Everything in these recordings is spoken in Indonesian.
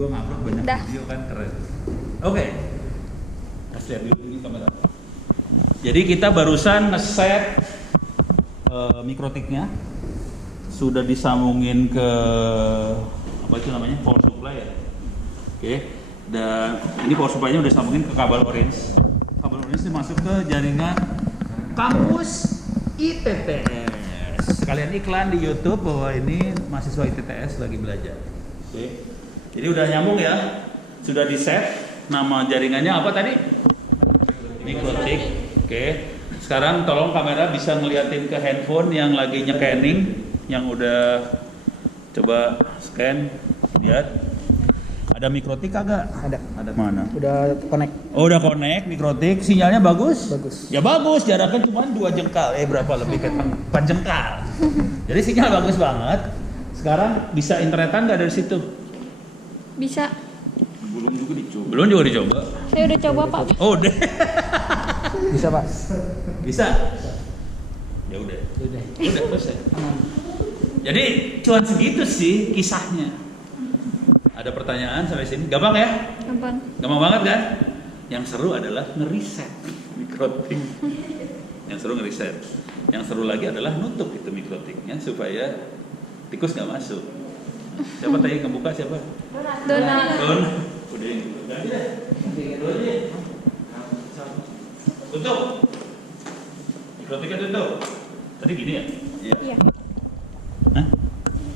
gua ngupload banyak Dah. video kan keren. Oke. Let's lihat dulu ini kamera. Jadi kita barusan ngeset mikrotiknya, sudah disambungin ke apa itu namanya power supply ya. Oke. Dan ini power supply-nya udah disambungin ke kabel orange. Kabel orange dimasuk ke jaringan kampus ITTS. Sekalian iklan di YouTube bahwa ini mahasiswa ITTS lagi belajar. Oke. Jadi udah nyambung ya. Sudah di set. Nama jaringannya apa tadi? Mikrotik. Oke. Sekarang tolong kamera bisa ngeliatin ke handphone yang lagi nyekening, yang udah coba scan, lihat. Ada mikrotik kagak? Ada. Mana? Udah connect. Oh, udah connect mikrotik. Sinyalnya bagus? Bagus. Ya bagus, jaraknya cuma 2 jengkal. Berapa lebih ke 4 jengkal. Jadi sinyal bagus banget. Sekarang bisa internetan nggak dari situ? Bisa. Belum juga dicoba. Saya udah coba, Pak. Oh, deh. Bisa, Pak. Bisa. Ya udah. Udah. Udah selesai. Jadi cuman segitu sih kisahnya. Ada pertanyaan sampai sini? Gampang ya? Gampang. Gampang banget kan? Yang seru adalah ngeriset mikrotik. Yang seru ngeriset. Yang seru lagi adalah nutup itu mikrotiknya supaya tikus nggak masuk. Siapa tadi yang ngebuka siapa? Dona. Don. Udah yang buka. Ganti deh. Ganti aja. Tutup. Mikrotiknya tutup. Tadi gini ya? Iya. Hah?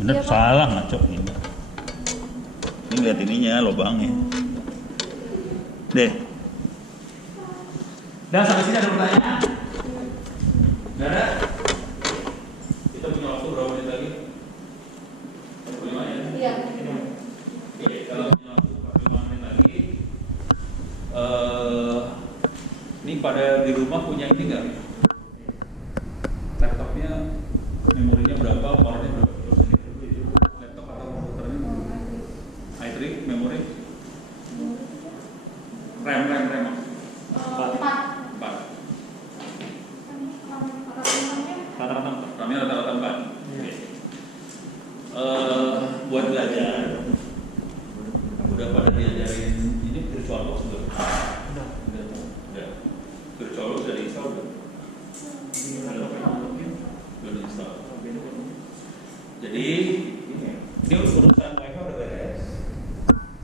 Bener? Iya, Pak. Salah ngaco ini. Ini lihat ininya, lubangnya. Deh. Dan sampai sini ada pertanyaan? Nggak ada? Kita punya waktu berapa menit lagi? 45 ya? Iya. Oke, kalau punya waktu 45 menit lagi, ini pada di rumah punya ini nggak? Laptopnya, memorinya berapa, powernya berapa? Laptop atau komputernya? i3, memori? RAM. 4. RAM-nya rata-rata 4. Oke. Buat belajar, udah pada diajarin ini virtual box belum? Udah. Virtual box udah install belum? Belum install. Jadi ini urusan wifi udah beres.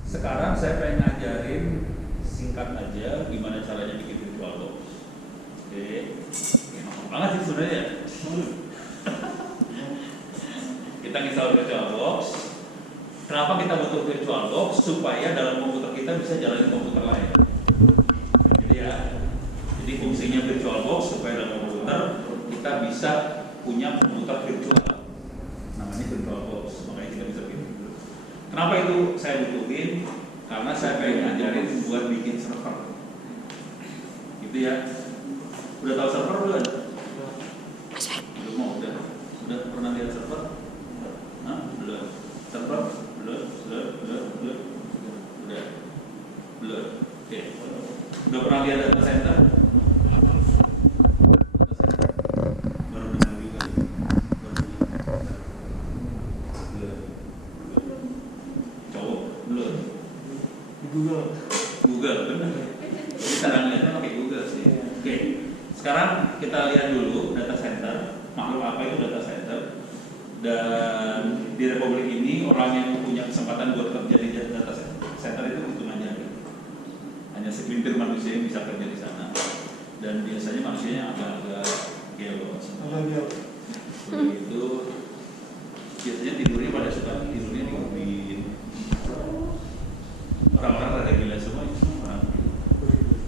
Sekarang saya pengen ngajarin singkat aja gimana caranya bikin virtual box. Oke, gampang banget sih sebenarnya. Kita install virtual box. Kenapa kita butuh virtual box? Supaya dalam komputer kita bisa jalanin komputer lain. Jadi ya, jadi fungsinya virtual box supaya dalam komputer kita bisa punya komputer virtual. Namanya virtual box. Makanya kita bisa bikin. Kenapa itu saya butuhin? Karena saya pengen ngajarin buat bikin server. Gitu ya. Udah tahu server belum? Belum mau udah pernah lihat server? Hah? Belum. Server? Belum. Oke. Udah pernah lihat data center? Data center? Baru dengar juga. Cowok? Belum. Google benar. Sekarang lihatnya pakai Google sih. Oke. Sekarang kita lihat dulu data center. Makhluk apa itu data center? Dan di Republik ini orang yang punya kesempatan buat kerja di data center itu hitungan jari. Hanya segelintir manusia yang bisa kerja di sana. Dan biasanya manusianya agak-agak gelo. Itu biasanya tidurnya pada suka tidurnya di mobil. Orang-orang rada gila semua itu orang.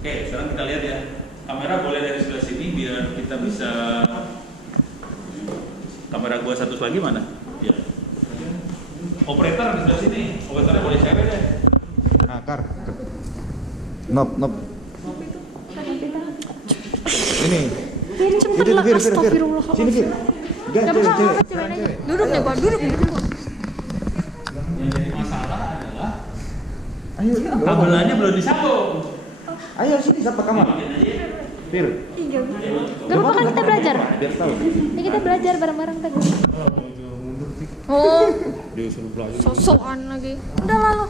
Oke, sekarang kita lihat ya. Kamera boleh dari sebelah sini biar kita bisa. Kamera gua satu lagi mana? Ya. Operator di sebelah sini. Operatornya boleh share deh. Akar. Nop. Ini. Fir, cepet lah. Fir. Astagfirullah. Sini, Fir. Gampang banget cewek aja. Duduk nih, Pak. Duduk. Yang jadi masalah adalah Ayo, kabelannya belum disambung. Ayo sini siapa kamar? Fir. Gak apa-apa kan kita belajar. Biar tahu. Ini kita belajar bareng-bareng tadi. Oh, Dia suruh belajar. sosokan lagi. Udah lalu.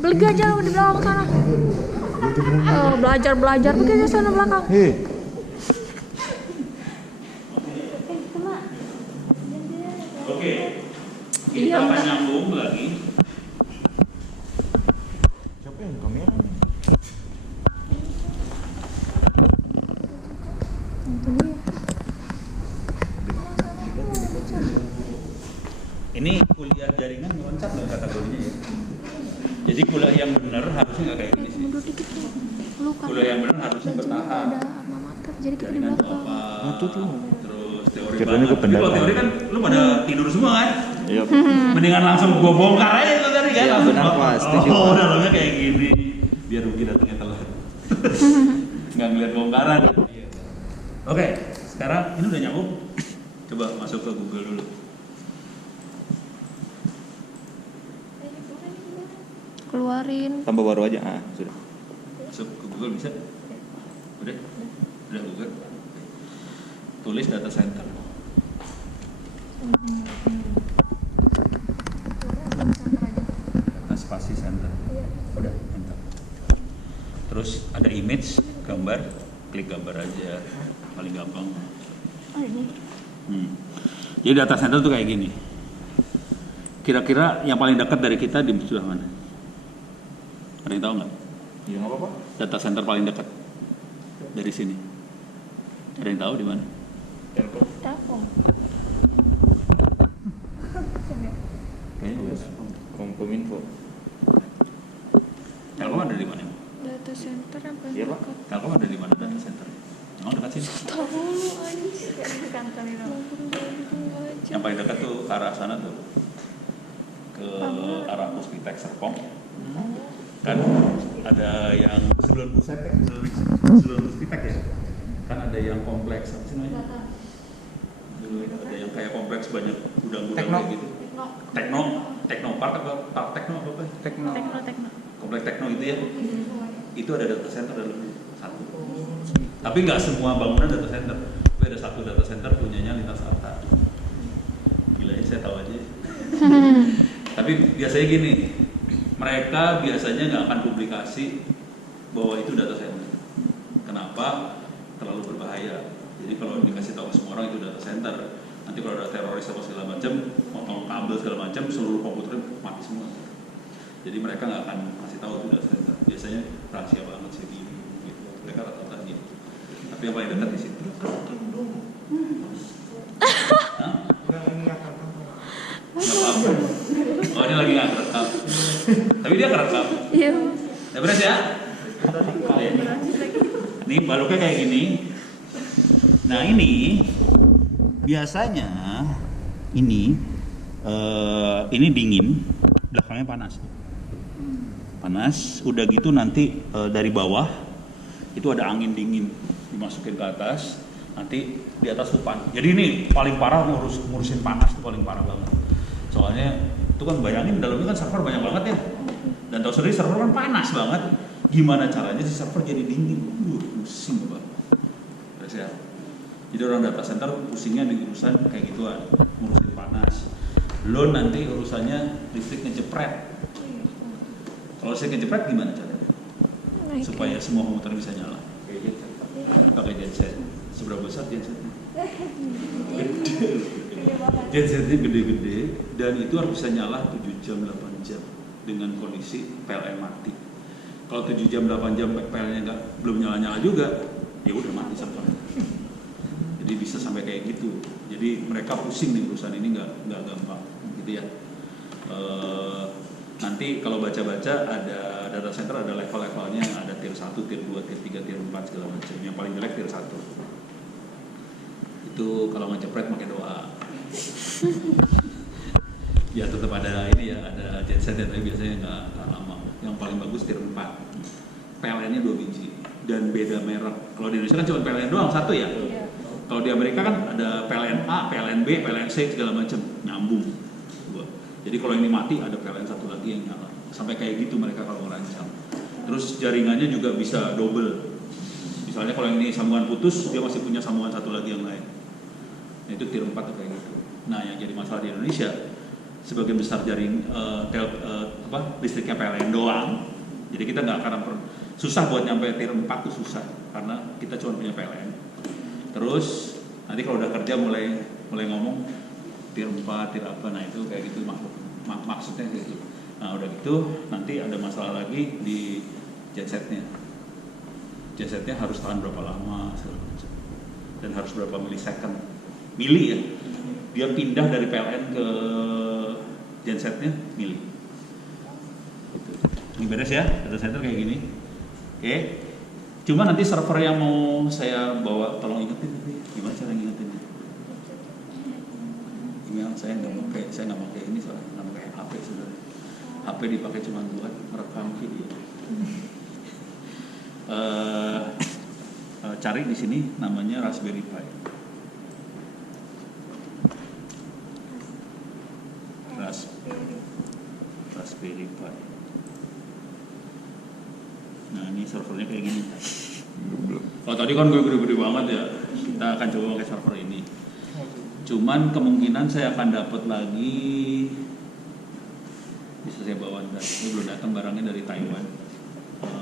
Beli aja di belakang sana. Belajar pergi aja sana belakang. Hei, Oke, kita akan nyambung lagi. siapa yang kamera nih? Ini kuliah jaringan loncat dong kategorinya ya. Jadi kuliah yang benar harusnya nggak kayak gini sih. Mundur dikit ya. Lu kan Kuliah yang benar harusnya bertahap. ada alma mater, jadi kita di Jaringan tuh belakang. apa? Nah, tuh. Terus teori Ceritanya banget. ke Tapi kalau pendapat. teori kan lu pada tidur semua kan? Iya. Mendingan langsung gua bongkar aja itu tadi kan. Iya, Langsung benar, bongkar. Pak. Setuju, Oh, Pak. dalamnya kayak gini. Biar Rugi datangnya telat. Nggak ngeliat bongkaran. Oke, sekarang ini udah nyambung. Coba masuk ke Google dulu. Keluarin. Tambah baru aja. Ah, sudah. Masuk ke Google bisa? Udah? Udah Google. Tulis data center. Nah, spasi center. Udah, enter. Terus ada image, gambar, klik gambar aja. Paling gampang. Oh ini. Jadi data center tuh kayak gini. Kira-kira yang paling dekat dari kita di sebelah mana? Ada yang tahu nggak? Iya, nggak apa-apa. Data center paling dekat dari sini. Ada yang tahu di mana? Telkom. Telkom. Kayaknya bukan. Kominfo. Telkom ada di mana? Data center yang paling Iya, Pak. dekat. Telkom ada di mana data center? Emang dekat sini? Tahu lu anjir. Yang paling dekat tuh ke arah sana tuh, ke arah Puspitek Serpong. Kan ada yang sebelum Puspitek, sebelum Puspitek ya. Kan ada yang kompleks apa sih namanya? Dulu ada yang kayak kompleks banyak gudang-gudang Tekno. kayak gitu. Teknopark apa? Park Tekno apa? Tekno. Tekno. Kompleks Tekno itu ya. Itu ada data center dalamnya satu. Tapi nggak semua bangunan data center. Tapi ada satu data center punyanya Lintas Arta. Gila ya, saya tahu aja. Tapi biasanya gini, mereka biasanya nggak akan publikasi bahwa itu data center. Kenapa? Terlalu berbahaya. Jadi kalau dikasih tahu semua orang itu data center, nanti kalau ada teroris atau segala macam, potong kabel segala macam, seluruh komputer mati semua. Jadi mereka nggak akan kasih tahu itu data center. Biasanya rahasia banget sih gitu. Mereka rata-rata gitu. Tapi yang paling dekat di situ. Hah? Nggak apa-apa. Oh, ini lagi nggak kerekam. Tapi dia kerekam. Iya. Ya beres ya. Nih baloknya kayak gini. Nah ini biasanya ini dingin, belakangnya panas. Panas, udah gitu nanti dari bawah itu ada angin dingin dimasukin ke atas, nanti di atas tuh panas. Jadi ini paling parah ngurusin panas tuh paling parah banget. Soalnya itu kan bayangin dalamnya kan server banyak banget ya. Dan tahu sendiri server kan panas banget. Gimana caranya si server jadi dingin? Pusing banget. Terus ya. Jadi orang data center pusingnya di urusan kayak gituan, ngurusin panas. Lo nanti urusannya listrik ngejepret. Kalau saya ngejepret gimana caranya? Supaya semua komputer bisa nyala. Pakai genset. Seberapa besar gensetnya? Gede. Gensetnya gede-gede dan itu harus bisa nyala 7 jam 8 jam dengan kondisi PLN mati. Kalau 7 jam 8 jam PLN-nya belum nyala-nyala juga, ya udah mati servernya. Jadi bisa sampai kayak gitu. Jadi mereka pusing nih urusan ini nggak gampang, gitu ya. Nanti kalau baca-baca ada data center ada level-levelnya, ada tier 1, tier 2, tier 3, tier 4 segala macam. Yang paling jelek tier 1. Itu kalau ngejepret pakai doa. Ya tetap ada ini ya, ada genset ya, tapi biasanya nggak lama. Yang paling bagus tier 4. PLN-nya 2 biji dan beda merek. Kalau di Indonesia kan cuma PLN doang satu ya. Kalau di Amerika kan ada PLN A, PLN B, PLN C segala macam, nyambung. Jadi kalau ini mati ada PLN satu lagi yang nyala. Sampai kayak gitu mereka kalau ngerancang. Terus jaringannya juga bisa double. Misalnya kalau yang ini sambungan putus, dia masih punya sambungan satu lagi yang lain. Nah, itu tier 4 tuh kayak gitu. Nah, yang jadi masalah di Indonesia, sebagian besar jaring listriknya PLN doang. Jadi kita nggak akan susah buat nyampe tier 4 tuh susah karena kita cuma punya PLN. Terus nanti kalau udah kerja mulai ngomong tier 4, tier apa, nah itu kayak gitu maksudnya kayak gitu. Nah udah gitu nanti ada masalah lagi di gensetnya. Gensetnya harus tahan berapa lama segala macam. Dan harus berapa milisecond. Mili ya. Dia pindah dari PLN ke gensetnya mili. Gitu. Ini beres ya, data center kayak gini. Oke. Cuma nanti server yang mau saya bawa tolong ingetin nanti gimana cara ngingetinnya. Email saya nggak pakai ini soalnya nggak pakai HP sebenarnya. HP dipakai cuma buat merekam video. Cari di sini namanya Raspberry Pi. Raspberry Pi. Nah ini servernya kayak gini. Oh tadi kan gue gede-gede banget ya. Kita akan coba pakai server ini. Cuman kemungkinan saya akan dapat lagi, bisa saya bawa ntar. Ini belum datang barangnya dari Taiwan.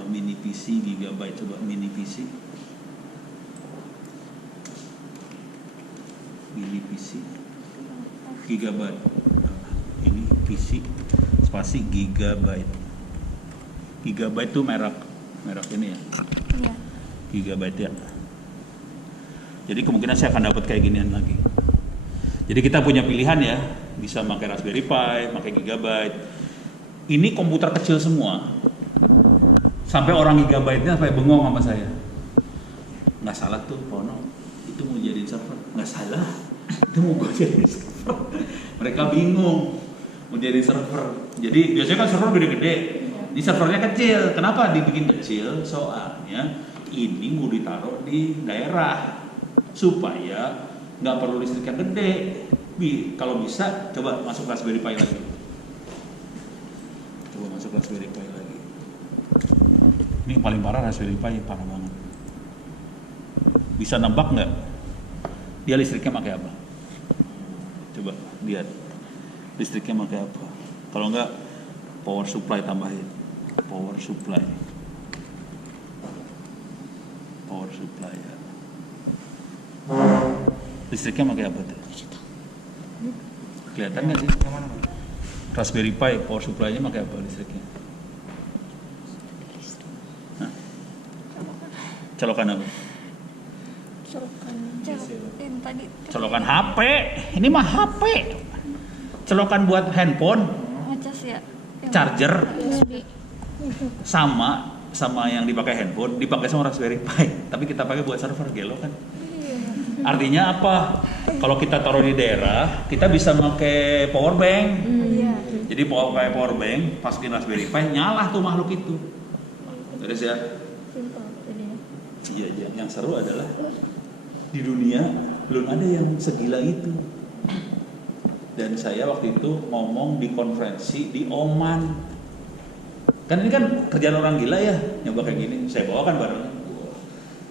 Mini PC Gigabyte, coba mini PC. Mini PC Gigabyte. Ini PC spasi Gigabyte. Gigabyte tuh merek ini ya. Iya. Gigabyte ya. Jadi kemungkinan saya akan dapat kayak ginian lagi. Jadi kita punya pilihan ya, bisa pakai Raspberry Pi, pakai Gigabyte. Ini komputer kecil semua. Sampai orang Gigabyte-nya sampai bengong sama saya. Nggak salah tuh, Pono. Itu mau jadiin server. Nggak salah. Itu mau gue jadiin server. Mereka bingung mau jadiin server. Jadi biasanya kan server gede-gede. Ini servernya kecil. Kenapa dibikin kecil? Soalnya ini mau ditaruh di daerah supaya nggak perlu listrik yang gede. Kalau bisa, coba masuk Raspberry Pi lagi. Coba masuk Raspberry Pi lagi. Ini yang paling parah Raspberry Pi, parah banget. Bisa nebak nggak? Dia listriknya pakai apa? Coba lihat. Listriknya pakai apa? Kalau nggak, power supply tambahin. Power supply ya. Listriknya pakai apa tuh? Kelihatan nggak sih? Raspberry Pi power supply-nya pakai apa listriknya? Hah? Colokan apa? Tadi. Colokan HP. Ini mah HP. Colokan buat handphone, Ngecas ya. charger, USB. sama yang dipakai handphone, dipakai sama Raspberry Pi. Tapi kita pakai buat server, gelo kan? Artinya apa? Kalau kita taruh di daerah, kita bisa pakai power bank. Jadi pakai power bank, masukin Raspberry Pi, nyala tuh makhluk itu. Beres ya? Iya, yang seru adalah di dunia belum ada yang segila itu. Dan saya waktu itu ngomong di konferensi di Oman. Kan ini kan kerjaan orang gila ya, nyoba kayak gini. Saya bawakan barangnya.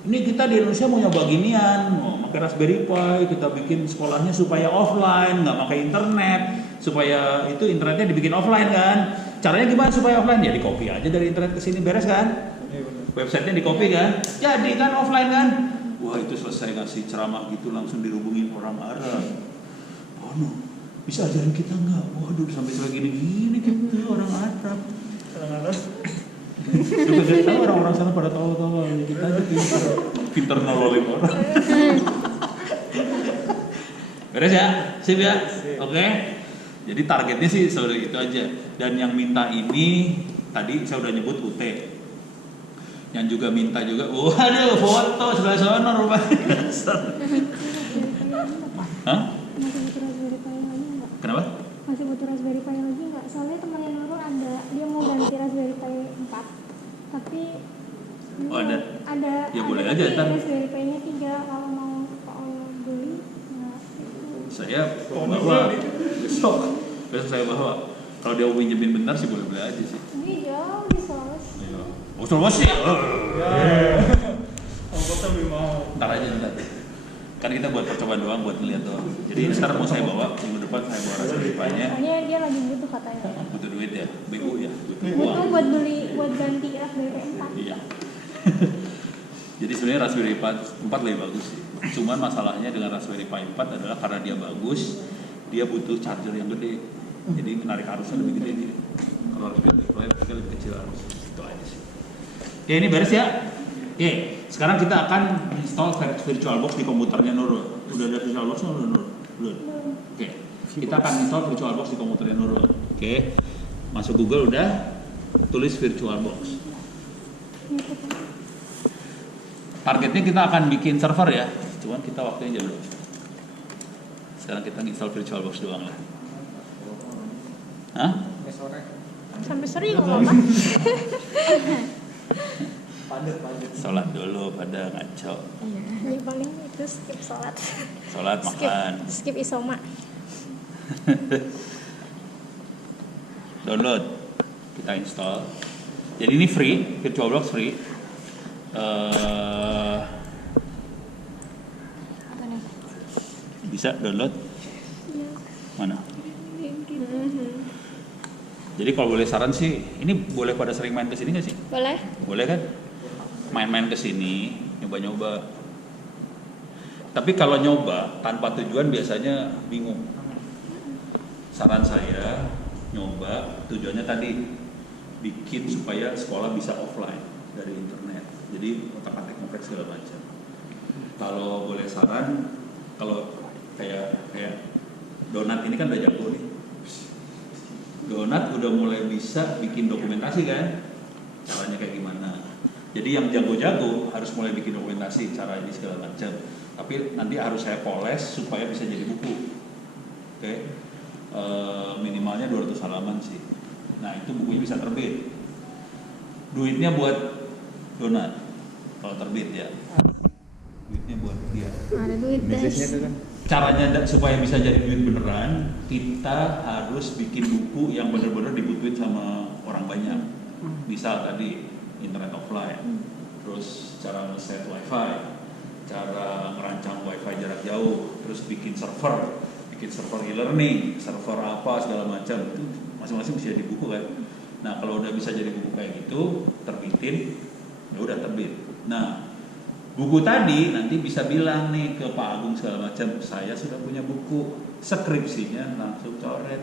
Ini kita di Indonesia mau nyoba ginian, mau pakai Raspberry Pi, kita bikin sekolahnya supaya offline, nggak pakai internet, supaya itu internetnya dibikin offline kan. Caranya gimana supaya offline? Ya di copy aja dari internet ke sini, beres kan? Websitenya di copy kan? Jadi kan offline kan? Wah itu selesai ngasih ceramah gitu langsung dihubungin orang Arab. Oh no, bisa ajarin kita nggak? Waduh sampai segini-gini gitu orang Arab. Orang Arab. Coba saya tahu orang-orang sana pada tahu-tahu kita aja pinter nololin orang. Beres ya? Sip ya? Oke. Jadi targetnya sih sebenarnya itu aja. Dan yang minta ini tadi saya udah nyebut UT. Yang juga minta juga, waduh foto sebelah sana rupanya. Hah? Masih butuh Raspberry Pi lagi nggak? Kenapa? Masih butuh Raspberry Pi lagi nggak? Soalnya teman yang Nurul ada, dia mau ganti Raspberry Pi 4, tapi Oh, ada? Ada. Ya, boleh ada aja, tapi ntar. Raspberry Pi-nya 3 kalau mau beli, nggak. Saya bawa besok saya bawa. Kalau dia mau pinjemin bentar sih boleh-boleh aja sih. Ini jauh di Sos. Iya. Oh, Sulawesi. Ntar aja ntar. Kan kita buat percobaan doang, buat ngeliat doang. Jadi sekarang mau saya bawa, minggu depan saya bawa Raspberry Pi-nya. Soalnya dia lagi butuh katanya. Butuh duit ya, BU ya, butuh uang. Butuh buat ganti Raspberry Pi 4. Iya. Jadi sebenarnya Raspberry Pi 4 lebih bagus sih. Cuman masalahnya dengan Raspberry Pi 4 adalah karena dia bagus, dia butuh charger yang gede. Jadi menarik arusnya lebih gede dia. Kalau Raspberry Pi lebih kecil arus. Itu aja sih. Oke, ini beres ya. Oke, sekarang kita akan install VirtualBox di komputernya Nurul. Udah ada VirtualBox belum Nurul? Belum. Oke, kita akan install VirtualBox di komputernya Nurul. Oke, masuk Google udah, tulis VirtualBox. Targetnya kita akan bikin server ya, cuman kita waktunya jam 2. Sekarang kita install VirtualBox doang lah. Hah? Sampai sore nggak apa-apa. Sholat dulu pada ngaco. Iya. Yang paling itu skip sholat. Sholat makan. Skip isoma. Download, kita install. Jadi ini free, VirtualBox free. Apa nih? Bisa download? Iya. Mana? Jadi kalau boleh saran sih, ini boleh pada sering main ke sini nggak sih? Boleh. Boleh kan? Main-main ke sini, nyoba-nyoba. Tapi kalau nyoba tanpa tujuan biasanya bingung. Saran saya nyoba tujuannya tadi bikin supaya sekolah bisa offline dari internet. Jadi otak-atik ngefresh segala macam. Kalau boleh saran, kalau kayak Donat ini kan udah jago nih. Donat udah mulai bisa bikin dokumentasi kan? Caranya kayak gimana? Jadi yang jago-jago harus mulai bikin dokumentasi cara ini segala macam. Tapi nanti harus saya poles supaya bisa jadi buku. Oke. Minimalnya 200 halaman sih. Nah, itu bukunya bisa terbit. Duitnya buat Donat. Kalau terbit ya. Duitnya buat dia. Ada duit guys. Caranya supaya bisa jadi duit beneran, kita harus bikin buku yang bener-bener dibutuhin sama orang banyak. Misal tadi internet offline, terus cara nge-set wifi, cara ngerancang wifi jarak jauh, terus bikin server e-learning, server apa segala macam, itu masing-masing bisa jadi buku kan. Nah kalau udah bisa jadi buku kayak gitu, terbitin, ya udah terbit. Nah buku tadi nanti bisa bilang nih ke Pak Agung segala macam, saya sudah punya buku, skripsinya langsung coret.